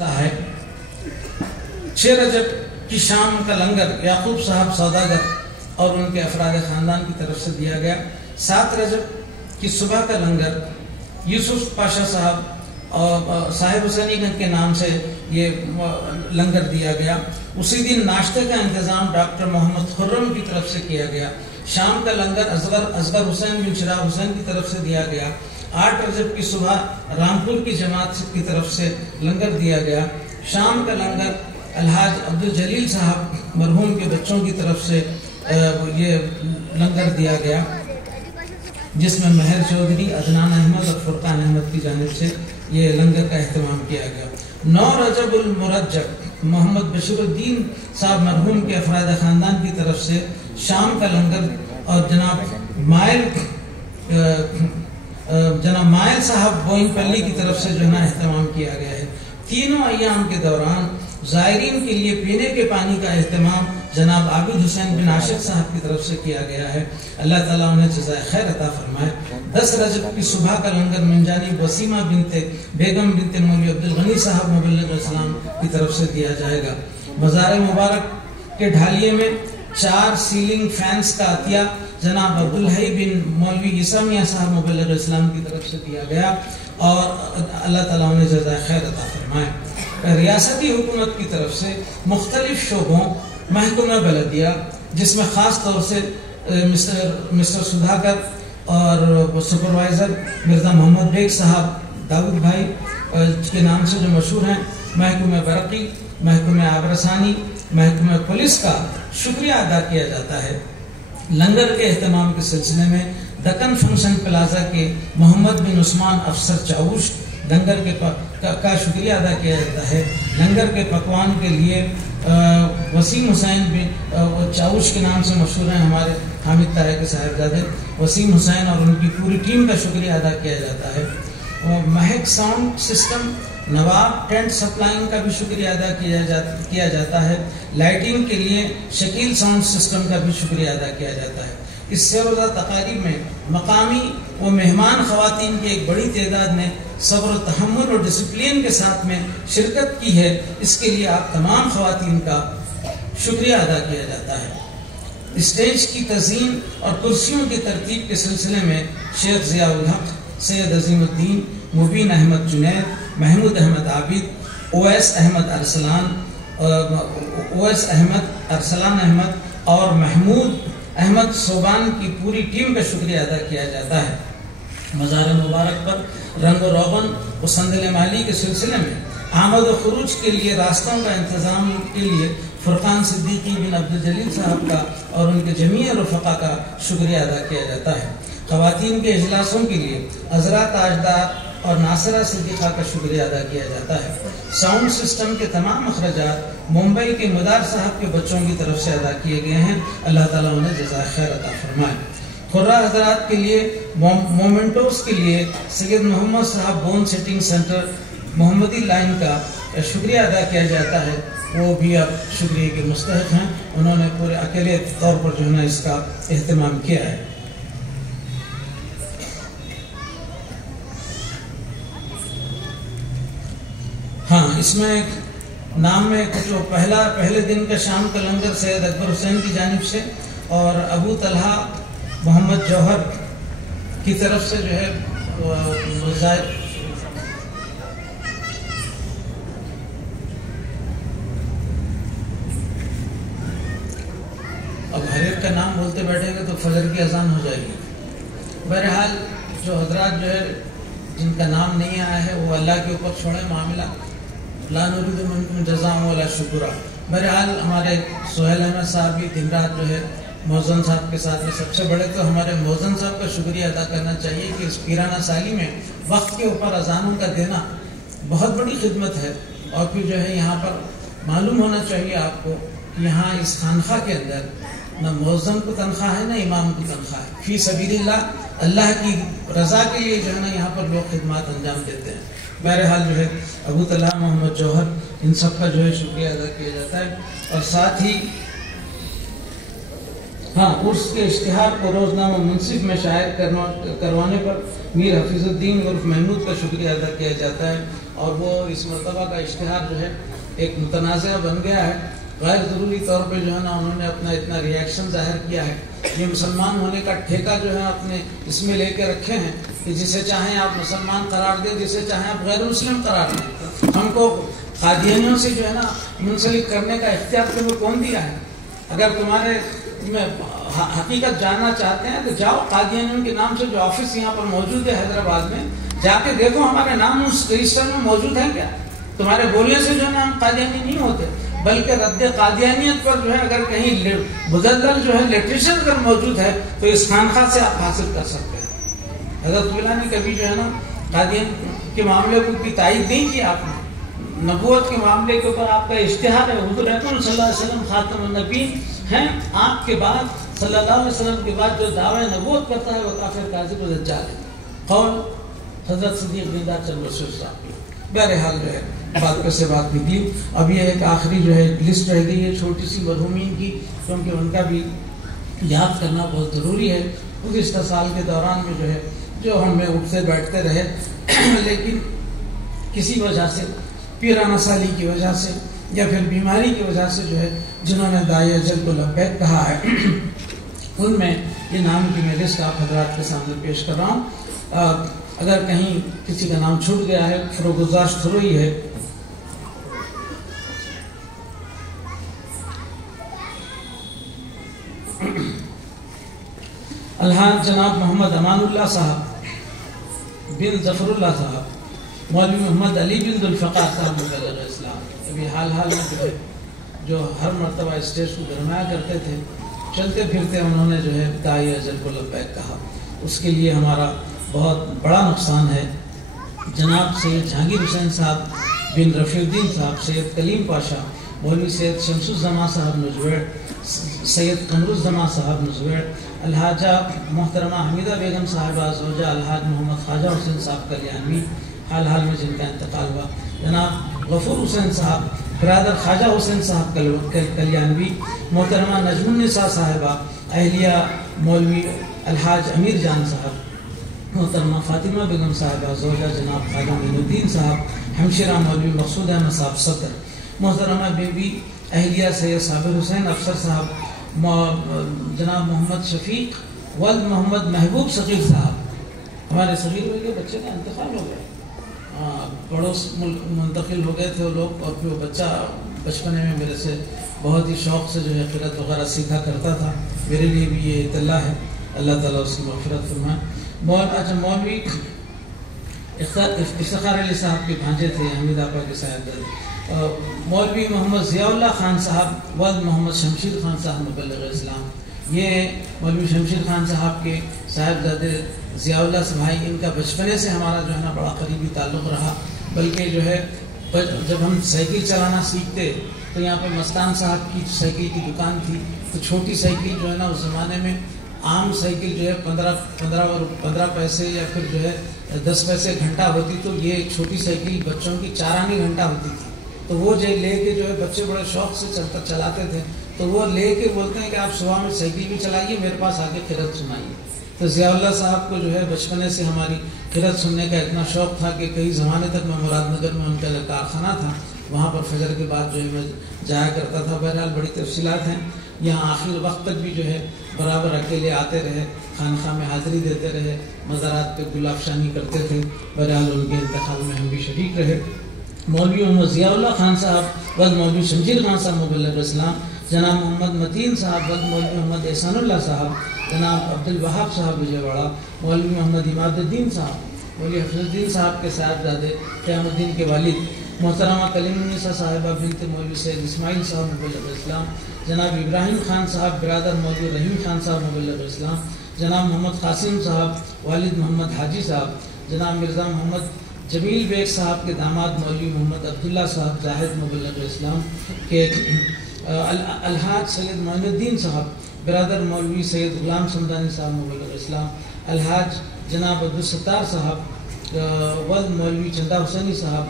رہا ہے 6 رجب کی شام کا لنگر یعقوب صاحب سوداگر اور ان کے افراد خاندان کی طرف سے دیا گیا. 7 رجب کی صبح کا لنگر یوسف پاشا صاحب اور صاحب حسینی گنج کے نام سے یہ لنگر دیا گیا. اسی دن ناشتے کا انتظام ڈاکٹر محمد خرم کی طرف سے کیا گیا. شام کا لنگر اصغر حسین بن چراغ حسین کی طرف سے دیا گیا. 8 رجب کی صبح رامپور کی جماعت کی طرف سے لنگر دیا گیا. شام کا لنگر الحاج عبدالجلیل صاحب مرحوم کے بچوں کی طرف سے یہ لنگر دیا گیا، جس میں مہر چودھری، عدنان احمد اور فرقان احمد کی جانب سے یہ لنگر کا اہتمام کیا گیا. 9 رجب المرجب محمد بشیر الدین صاحب مرحوم کے افراد خاندان کی طرف سے شام کا لنگر اور جناب مائل صاحب بوئن پلی کی طرف سے جو ہے اہتمام کیا گیا ہے. تینوں ایام کے دوران زائرین کے لیے پینے کے پانی کا اہتمام جناب عابد حسین بن عاشق صاحب کی طرف سے کیا گیا ہے. اللہ تعالیٰ انہیں جزائے خیر عطا فرمائے. 10 رجب کی صبح کا لنگر من جانب وسیمہ بنت بیگم بنت مولوی عبدالغنی صاحب مبلغ اسلام کی طرف سے دیا جائے گا. مزار مبارک کے ڈھالیے میں 4 سیلنگ فینس کا عطیہ جناب عبدالحی بن مولوی عیسیٰ میاں صاحب مبلغ اسلام کی طرف سے دیا گیا اور اللہ تعالیٰ انہیں جزائے خیر عطا فرمائے. ریاستی حکومت کی طرف سے مختلف شعبوں محکمہ بلدیہ، جس میں خاص طور سے مسٹر سدھاکر اور سپروائزر مرزا محمد بیگ صاحب داؤد بھائی کے نام سے جو مشہور ہیں، محکمہ برقی، محکمہ آبرسانی، محکمہ پولیس کا شکریہ ادا کیا جاتا ہے. لنگر کے اہتمام کے سلسلے میں دکن فنکشن پلازا کے محمد بن عثمان افسر چاوش لنگر کا شکریہ ادا کیا جاتا ہے. لنگر کے پکوان کے لیے وسیم حسین بن چاوش کے نام سے مشہور ہیں ہمارے حامد طاہر کے صاحبزادے وسیم حسین اور ان کی پوری ٹیم کا شکریہ ادا کیا جاتا ہے. مہک ساؤنڈ سسٹم نواب ٹینٹ سپلائنگ کا بھی شکریہ ادا کیا جاتا ہے. لائٹنگ کے لیے شکیل ساؤنڈ سسٹم کا بھی شکریہ ادا کیا جاتا ہے. اس سیروزہ تقاریب میں مقامی و مہمان خواتین کی ایک بڑی تعداد نے صبر و تحمل اور ڈسپلین کے ساتھ میں شرکت کی ہے. اس کے لیے آپ تمام خواتین کا شکریہ ادا کیا جاتا ہے. اسٹیج کی تزئین اور کرسیوں کی ترتیب کے سلسلے میں شیخ ضیاء الحق، سید عظیم الدین، مبین احمد جنید، محمود احمد عابد، اویس احمد ارسلان احمد اور محمود احمد صوبان کی پوری ٹیم کا شکریہ ادا کیا جاتا ہے. مزار مبارک پر رنگ و روغن و سندل مالی کے سلسلے میں آمد و خروج کے لیے راستوں کا انتظام کے لیے فرقان صدیقی بن عبدالجلیل صاحب کا اور ان کے جمیع رفقا کا شکریہ ادا کیا جاتا ہے. خواتین کے اجلاسوں کے لیے عذرا تاجدار اور ناصرہ صدیقہ کا شکریہ ادا کیا جاتا ہے. ساؤنڈ سسٹم کے تمام اخراجات ممبئی کے مدار صاحب کے بچوں کی طرف سے ادا کیے گئے ہیں. اللہ تعالیٰ انہیں جزائے خیر عطا فرمائے. قرہ حضرات کے لیے مومنٹوز کے لیے سید محمد صاحب بون سیٹنگ سینٹر محمدی لائن کا شکریہ ادا کیا جاتا ہے. وہ بھی اب شکریہ کے مستحق ہیں. انہوں نے پورے اکیلے طور پر جو ہے اس کا اہتمام کیا ہے. ہاں، اس میں نام میں جو پہلے دن کا شام کا لنگر سید اکبر حسین کی جانب سے اور ابو طلحہ محمد جوہر کی طرف سے جو ہے اب ہر ایک کا نام بولتے بیٹھے گا تو فجر کی اذان ہو جائے گی. بہرحال جو حضرات جو ہے جن کا نام نہیں آیا ہے وہ اللہ کے اوپر چھوڑے معاملہ، لا نريد منكم جزاء ولا شکرا. بہرحال ہمارے سہیل احمد صاحب بھی دن رات جو ہے محسن صاحب کے ساتھ میں سب سے بڑے تو ہمارے محسن صاحب کا شکریہ ادا کرنا چاہیے کہ اس پیرانہ سالی میں وقت کے اوپر اذانوں کا دینا بہت بڑی خدمت ہے. اور پھر جو ہے یہاں پر معلوم ہونا چاہیے آپ کو کہ یہاں اس خانقاہ کے اندر نہ مؤذن کو تنخواہ ہے نہ امام کو تنخواہ ہے. فی سبیل اللہ کی رضا کے لیے جو ہے نا یہاں پر لوگ خدمات انجام دیتے ہیں. بہرحال جو ہے ابو طلحہ محمد جوہر ان سب کا جو ہے شکریہ ادا کیا جاتا ہے. اور ساتھ ہی عرس کے اشتہار کو روزنامہ منصف میں شائع کروانے پر میر حفیظ الدین عرف محمود کا شکریہ ادا کیا جاتا ہے. اور وہ اس مرتبہ کا اشتہار جو ہے ایک متنازع بن گیا ہے. غیر ضروری طور پہ جو ہے نا انہوں نے اپنا اتنا ریئیکشن ظاہر کیا ہے. یہ مسلمان ہونے کا ٹھیکہ جو ہے اپنے اس میں لے کے رکھے ہیں کہ جسے چاہیں آپ مسلمان قرار دیں, جسے چاہیں آپ غیر مسلم قرار دیں. ہم کو قادیانیوں سے جو ہے نا منسلک کرنے کا اختیار تمہیں کون دیا ہے؟ اگر تمہیں حقیقت جاننا چاہتے ہیں تو جاؤ قادیانیوں کے نام سے جو آفس یہاں پر موجود ہے حیدرآباد میں, جا کے دیکھو ہمارے نام اس رجسٹر میں موجود ہیں کیا. تمہارے بولنے سے جو ہے نا ہم قادیانی نہیں ہوتے, بلکہ رد قادیانیت پر جو ہے اگر کہیں مدلل جو ہے لٹریچر اگر موجود ہے تو اس خانقاہ سے آپ حاصل کر سکتے ہیں. حضرت والا نے کبھی جو ہے نا قادیان کے معاملے کی تائید نہیں کی. آپ نے نبوت کے معاملے کے اوپر آپ کا اشتہار ہے. حضور اکرم صلی اللہ علیہ وسلم خاتم النبیین ہیں. آپ کے بعد صلی اللہ علیہ وسلم کے بعد جو دعوی نبوت کرتا ہے وہ کافر کاذب و دجال ہے. قول حضرت صدیق دیندار چند رسول صاحب. بہرحال جو ہے بات سے بات نکلی. اب یہ ایک آخری جو ہے لسٹ رہ گئی ہے چھوٹی سی مرحومین کی, کیونکہ ان کا بھی یاد کرنا بہت ضروری ہے. گزشتہ سال کے دوران میں جو ہے جو ہم میں اٹھتے بیٹھتے رہے لیکن کسی وجہ سے پیرانہ سالی کی وجہ سے یا پھر بیماری کی وجہ سے جو ہے جنہوں نے داعی اجل کو لبیک کہا ہے ان میں یہ نام کی میں لسٹ آپ حضرات کے سامنے پیش کر رہا ہوں. اگر کہیں کسی کا نام چھوٹ گیا ہے فروغزاش تھروئی ہے, الحاج جناب محمد امان اللہ صاحب بن ظفر اللہ صاحب, مولوی محمد علی بن ذوالفقار صاحب مبلغ اسلام. ابھی حال میں جو ہر مرتبہ اسٹیج کو گرمایا کرتے تھے, چلتے پھرتے انہوں نے جو ہے داعی اجل کو لبیک کہا. اس کے لیے ہمارا بہت بڑا نقصان ہے. جناب سید جہانگیر حسین صاحب بن رفیع الدین صاحب, سید کلیم پاشا, مولوی سید شمس الزمان صاحب نجویڑ, سید قمر الزمان صاحب نجویڑ, الحاجہ محترمہ حمیدہ بیگم صاحبہ زوجہ الحاج محمد خواجہ حسین صاحب کلیانوی حال میں جن کا انتقال ہوا, جناب غفور حسین صاحب برادر خواجہ حسین صاحب کلیانوی, محترمہ نجم النساء صاحبہ اہلیہ مولوی الحاج امیر جان صاحب, محترمہ فاطمہ بیگم صاحبہ زوجہ جناب خواجہ معین الدین صاحب ہمشیرہ مولوی مقصود احمد صاحب صدر, محترمہ بیوی اہلیہ سید صابر حسین افسر صاحب, جناب محمد شفیق ولد محمد محبوب صغیر صاحب. ہمارے صغیر ہوئے بچے کا انتقال ہو گیا, پڑوس ملک منتقل ہو گئے تھے وہ لوگ, اور پھر وہ بچہ بچپنے میں میرے سے بہت ہی شوق سے جو ہے قرات وغیرہ سیکھا کرتا تھا. میرے لیے بھی یہ اطلاع ہے, اللہ تعالیٰ اس کی مغفرت فرمائے. مولوی افتخار علی صاحب کے بھانجے تھے حمید آپا کے صاحبزادے, مولوی محمد ضیاء اللہ خان صاحب ولد محمد شمشیر خان صاحب مبلغ اسلام. یہ مولوی شمشیر خان صاحب کے صاحبزادے ضیاء اللہ سے بھائی, ان کا بچپنے سے ہمارا جو ہے نا بڑا قریبی تعلق رہا. بلکہ جو ہے جب ہم سائیکل چلانا سیکھتے تو یہاں پہ مستان صاحب کی سائیکل کی دکان تھی, تو چھوٹی سائیکل جو ہے نا اس زمانے میں عام سائیکل جو ہے 15 پیسے یا پھر جو ہے 10 پیسے گھنٹہ ہوتی, تو یہ چھوٹی سائیکل بچوں کی 4 آنے گھنٹہ ہوتی تھی. تو وہ جو لے کے جو ہے بچے بڑے شوق سے چلاتے تھے, تو وہ لے کے بولتے ہیں کہ آپ صبح میں سائیکل بھی چلائیے, میرے پاس آ کے قرات سنائیے. تو ضیاء اللہ صاحب کو جو ہے بچپنے سے ہماری قرات سننے کا اتنا شوق تھا کہ کئی زمانے تک میں مراد نگر میں ان کا کارخانہ تھا, وہاں پر فجر کے بعد جو ہے میں جایا کرتا تھا. بہرحال بڑی تفصیلات ہیں. یہاں آخر وقت تک بھی جو ہے برابر اکیلے آتے رہے, خانقاہ میں حاضری دیتے رہے, مزارات پہ گل افشانی کرتے تھے. بہرحال ان کے انتقال میں ہم بھی شریک رہے. مولوی محمد ضیاء اللہ خان صاحب ولد مولوی شمشیر خان صاحب مبلغ اسلام, جناب محمد متین صاحب ولد مولوی محمد احسان اللہ صاحب, جناب عبد الوہاب صاحب وجے واڑہ, مولوی محمد اماد الدین صاحب, مولوی حفظ الدین صاحب کے صاحبزادے قیام الدین کے والد, محترمہ کلیم النساء صاحبہ بنت مولوی سید اسماعیل صاحب مبلغ اسلام, جناب ابراہیم خان صاحب برادر مولوی رحیم خان صاحب مبلغ اسلام, جناب محمد قاسم صاحب والد محمد حاجی صاحب, جناب مرزا محمد جمیل بیگ صاحب کے داماد مولوی محمد عبداللہ صاحب زاہد مبلغ اسلام کے, الحاج سید معین الدین صاحب برادر مولوی سید غلام سمدانی صاحب مبلغ اسلام, الحاج جناب عبدالستار صاحب ولد مولوی چندہ حسینی صاحب,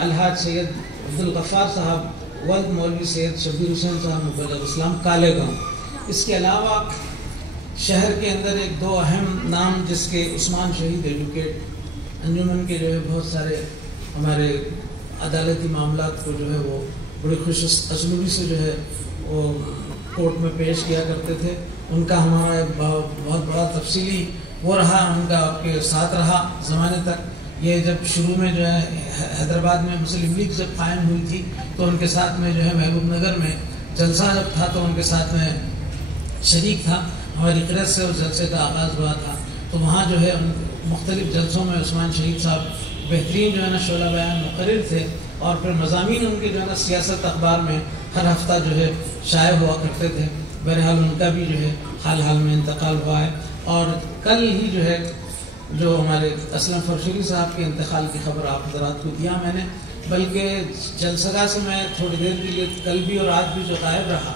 الحاج سید عبدالغفار صاحب ولد مولوی سید شبیر حسین صاحب مبلغ اسلام کالے گاؤں. اس کے علاوہ شہر کے اندر ایک دو اہم نام جس کے عثمان شہید ایڈوکیٹ انجمن کے جو ہے بہت سارے ہمارے عدالتی معاملات کو جو ہے وہ بڑی خوش اسلوبی سے جو ہے وہ کورٹ میں پیش کیا کرتے تھے. ان کا ہمارا ایک بہت بڑا تفصیلی وہ رہا، ان کا آپ کے ساتھ رہا زمانے تک. یہ جب شروع میں جو ہے حیدرآباد میں مسلم لیگ جب قائم ہوئی تھی تو ان کے ساتھ میں جو ہے محبوب نگر میں جلسہ جب تھا تو ان کے ساتھ میں شریک تھا. ہماری قرت سے اس جلسے کا آغاز ہوا تھا، تو وہاں جو ہے مختلف جلسوں میں عثمان شہید صاحب بہترین جو ہے نا شعلہ بیان مقرر تھے، اور پھر مضامین ان کے جو ہے نا سیاست اخبار میں ہر ہفتہ جو ہے شائع ہوا کرتے تھے. بہرحال ان کا بھی جو ہے حال حال میں انتقال ہوا ہے. اور کل ہی جو ہے جو ہمارے اسلم فرشیری صاحب کے انتقال کی خبر آپ حضرات کو دیا میں نے، بلکہ جلسگاہ سے میں تھوڑی دیر کے لیے کل بھی اور آج بھی جو غائب رہا،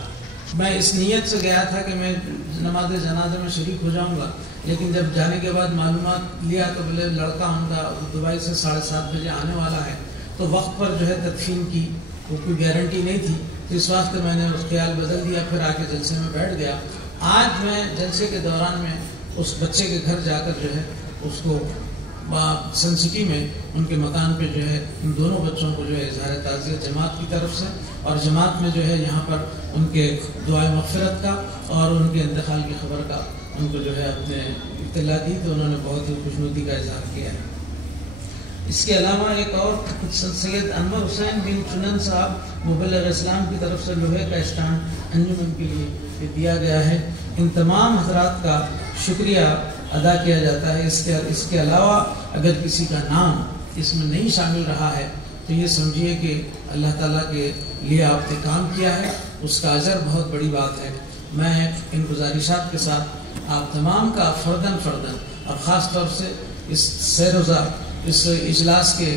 میں اس نیت سے گیا تھا کہ میں نماز جنازہ میں شریک ہو جاؤں گا، لیکن جب جانے کے بعد معلومات لیا تو بولے لڑکا ان کا دبئی سے 7:30 بجے آنے والا ہے، تو وقت پر جو ہے تدفین کی وہ کوئی گارنٹی نہیں تھی، تو اس واسطے میں نے اس خیال بدل دیا، پھر آ کے جلسے میں بیٹھ گیا. آج میں جلسے کے دوران میں اس بچے کے گھر جا کر جو ہے اس کو سن سٹی میں ان کے مکان پہ جو ہے ان دونوں بچوں کو جو ہے اظہار تعزیت جماعت کی طرف سے، اور جماعت میں جو ہے یہاں پر ان کے دعائے مغفرت کا اور ان کے انتقال کی خبر کا ان کو جو ہے اپنے اطلاع دی، تو انہوں نے بہت ہی خوشنودی کا اظہار کیا ہے. اس کے علاوہ ایک اور سید انور حسین بن چنن صاحب مبلغ اسلام کی طرف سے لوہے کا اسٹانڈ انجمن کے لیے دیا گیا ہے. ان تمام حضرات کا شکریہ ادا کیا جاتا ہے. اس کے علاوہ اگر کسی کا نام اس میں نہیں شامل رہا ہے تو یہ سمجھیے کہ اللہ تعالیٰ کے لیے آپ نے کام کیا ہے، اس کا اجر بہت بڑی بات ہے. میں ان گزارشات کے ساتھ آپ تمام کا فرداً اور خاص طور سے اس سیروزہ اس اجلاس کے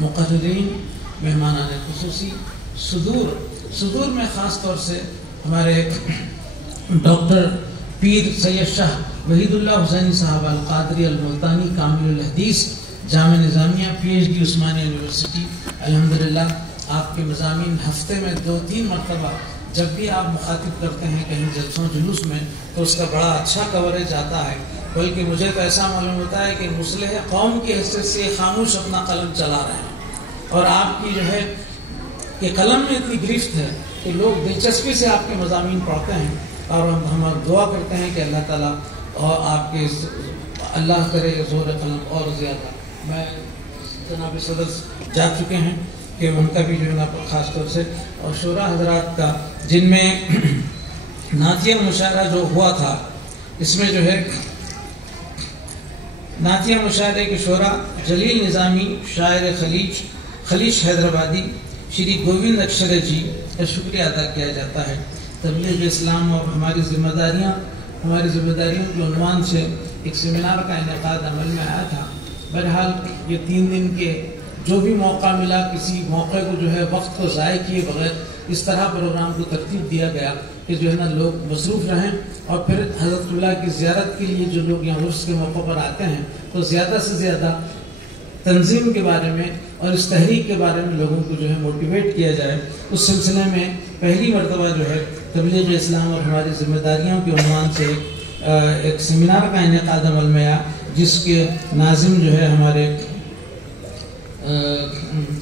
مقررین، مہمانان خصوصی، صدور میں خاص طور سے ہمارے ڈاکٹر پیر سید شاہ وحید اللہ حسینی صاحب القادری الملتانی کامل الحدیث جامع نظامیہ PhD عثمانیہ یونیورسٹی، الحمدللہ آپ کے مضامین ہفتے میں 2-3 مرتبہ جب بھی آپ مخاطب کرتے ہیں کہیں جلسوں جلوس میں تو اس کا بڑا اچھا کوریج آتا ہے. بلکہ مجھے تو ایسا معلوم ہوتا ہے کہ مصلح قوم کی حیثیت سے خاموش اپنا قلم چلا رہے ہیں، اور آپ کی جو ہے کہ قلم میں اتنی گرفت ہے کہ لوگ دلچسپی سے آپ کے مضامین پڑھتے ہیں، اور ہم دعا کرتے ہیں کہ اللہ تعالیٰ اور آپ کے اللہ کرے زور قلم اور زیادہ. میں جناب صدر جا چکے ہیں کہ ان کا بھی جو ہے خاص طور سے، اور شورا حضرات کا جن میں نعتیہ مشاعرہ جو ہوا تھا، اس میں جو ہے نعتیہ مشاعرے کے شورا جلیل نظامی شاعر خلیج حیدرآبادی شری گووند اکشر جی کا شکریہ ادا کیا جاتا ہے. تبلیغ اسلام اور ہماری ذمہ داریوں کے عنوان سے ایک سیمینار کا انعقاد عمل میں آیا تھا. بہرحال یہ 3 دن کے جو بھی موقع ملا، کسی موقع کو جو ہے وقت کو ضائع کیے بغیر اس طرح پروگرام کو ترتیب دیا گیا کہ جو ہے نا لوگ مصروف رہیں، اور پھر حضرت اللہ کی زیارت کے لیے جو لوگ یہاں عرس کے موقع پر آتے ہیں تو زیادہ سے زیادہ تنظیم کے بارے میں اور اس تحریک کے بارے میں لوگوں کو جو ہے موٹیویٹ کیا جائے. اس سلسلے میں پہلی مرتبہ جو ہے تبلیغ اسلام اور ہماری ذمہ داریوں کے عنوان سے ایک سیمینار کا انعقاد عمل میں آیا، جس کے ناظم جو ہے ہمارے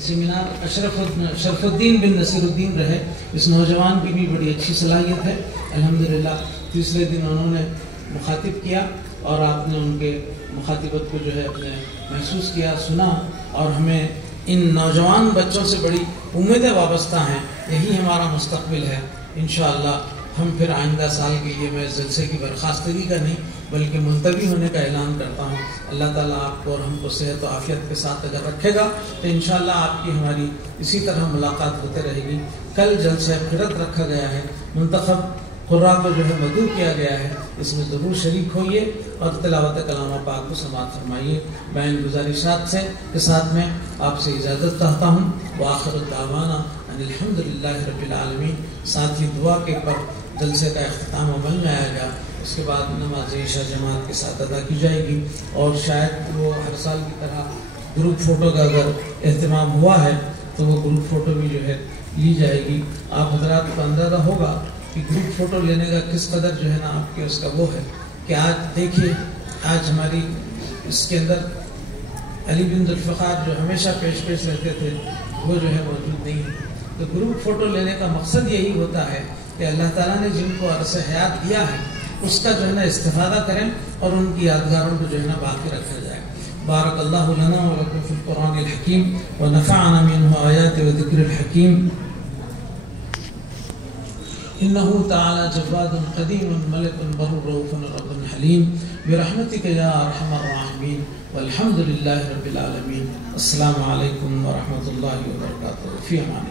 سیمینار شرف الدین بن نصیر الدین رہے. اس نوجوان کی بھی بڑی اچھی صلاحیت ہے. الحمدللہ تیسرے دن انہوں نے مخاطب کیا اور آپ نے ان کے مخاطبت کو جو ہے اپنے محسوس کیا، سنا، اور ہمیں ان نوجوان بچوں سے بڑی امیدیں وابستہ ہیں. یہی ہمارا مستقبل ہے. انشاءاللہ ہم پھر آئندہ سال کے لیے میں اس جلسے کی برخاستگی کا نہیں بلکہ ملتوی ہونے کا اعلان کرتا ہوں. اللہ تعالیٰ آپ کو اور ہم کو صحت و عافیت کے ساتھ اگر رکھے گا تو انشاءاللہ آپ کی ہماری اسی طرح ملاقات ہوتے رہے گی. کل جلسہ قرت رکھا گیا ہے، منتخب قرآ کو جو ہے مدعو کیا گیا ہے، اس میں ضرور شریک ہوئیے اور تلاوت کلام پاک کو سماعت فرمائیے. میں ان گزارشات کے ساتھ میں آپ سے اجازت چاہتا ہوں. وآخر دعوانا ان الحمدللہ رب العالمین. ساتھ ہی دعا کے پر جلسے کا اختتام عمل میں آئے گا. اس کے بعد نماز عشاء جماعت کے ساتھ ادا کی جائے گی، اور شاید وہ ہر سال کی طرح گروپ فوٹو کا اگر اہتمام ہوا ہے تو وہ گروپ فوٹو بھی جو ہے لی جائے گی. آپ حضرات کو اندازہ ہوگا کہ گروپ فوٹو لینے کا کس قدر جو ہے نا آپ کے اس کا وہ ہے کہ آج دیکھیے، آج ہماری اس کے اندر علی بن ذوالفقار جو ہمیشہ پیش رہتے تھے وہ جو ہے موجود نہیں ہے. تو گروپ فوٹو لینے کا مقصد یہی ہوتا ہے کہ اللہ تعالیٰ نے جن کو عرصہ حیات دیا ہے اس کا جو ہے نا استفادہ کریں اور ان کی یادگاروں کو جو ہے نا باقی رکھا جائے. بارک اللہ لنا و لکم فی القرآن الحکیم و نفعنا منہ آیات و ذکر الحکیم. إنه تعالى جواد قديم ملك بر رؤوف رب حليم برحمتك يا أرحم الراحمين والحمد لله رب العالمين. السلام عليكم ورحمة الله وبركاته. في أمان الله.